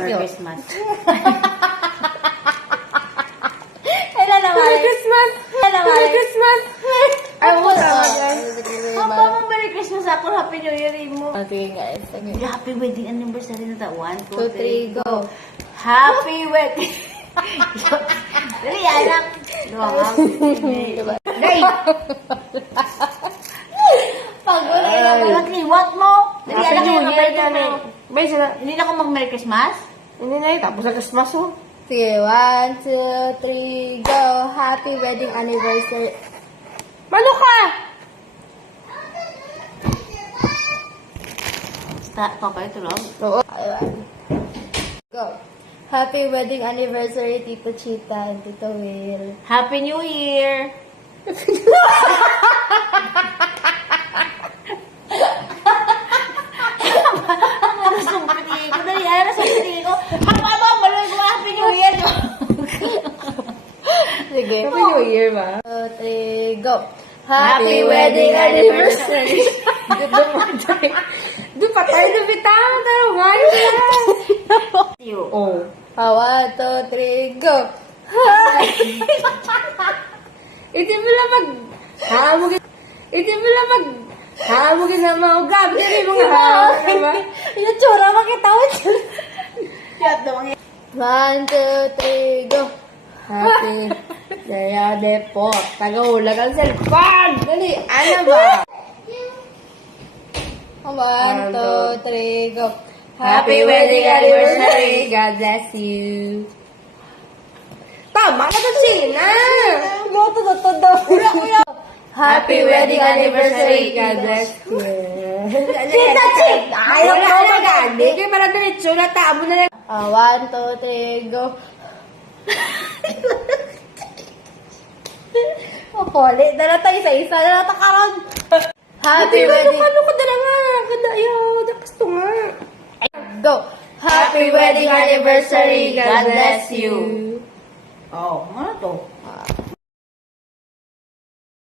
Merry Christmas. Kailan naman? Merry Christmas! Kailan naman? Merry Christmas! Ay, mo tama dyan. Papa, Merry Christmas ako. Happy New Year mo. Okay, guys. Okay. Happy wedding anniversary na ta. 1, 2, 3, go. Happy wedding. Dali, anak. Dali. Pag wala na walang liwat mo. Dali, Happy anak. New Year kami. Bay, sila. Hindi na ako mag-Merry Christmas? Hindi na yun. Tapos ang Christmas mo. Sige, 1, 2, 3, go. Happy wedding anniversary. Mano ka? Papa, ito lang. Oo. Ayun. Go. Happy wedding anniversary, Tito Chita and Tito Will. Happy New Year. Ano sumpiti ko? Dali, ano sumpiti ko? Hapa, baloy ko. Happy New Year. Sige. Happy New Year ba? 2, 3, go. Happy wedding anniversary. Doon pa tayo lumitaw. Tayo nga You. Oh. 1, 2, 3, go. Iti mo lang hamugin. Iti mo lang hamugin na mga ugab. Dali mga hamugin na ba? Yung tsura, makitawad yun. Yat daw ang 1, 2, 3, go. Happy. Kaya de po. Tagaulag ang cellphone. Dali. Ano ba? 1, 2, 3, go. Happy wedding anniversary. God bless you. Tama na to sina. Boto na to daw. Happy wedding anniversary. God bless you. Chita, chit! Ayaw ka na gandi. Kaya para diretso na tamo na lang. 1, 2, 3, go. Mapoli. Dala tayo isa-isa. Dala ta karon. Happy wedding. Ano ka dala nga? Kadayaw. Dapas to nga. Go. Happy wedding anniversary. God bless you. Oh, ano to?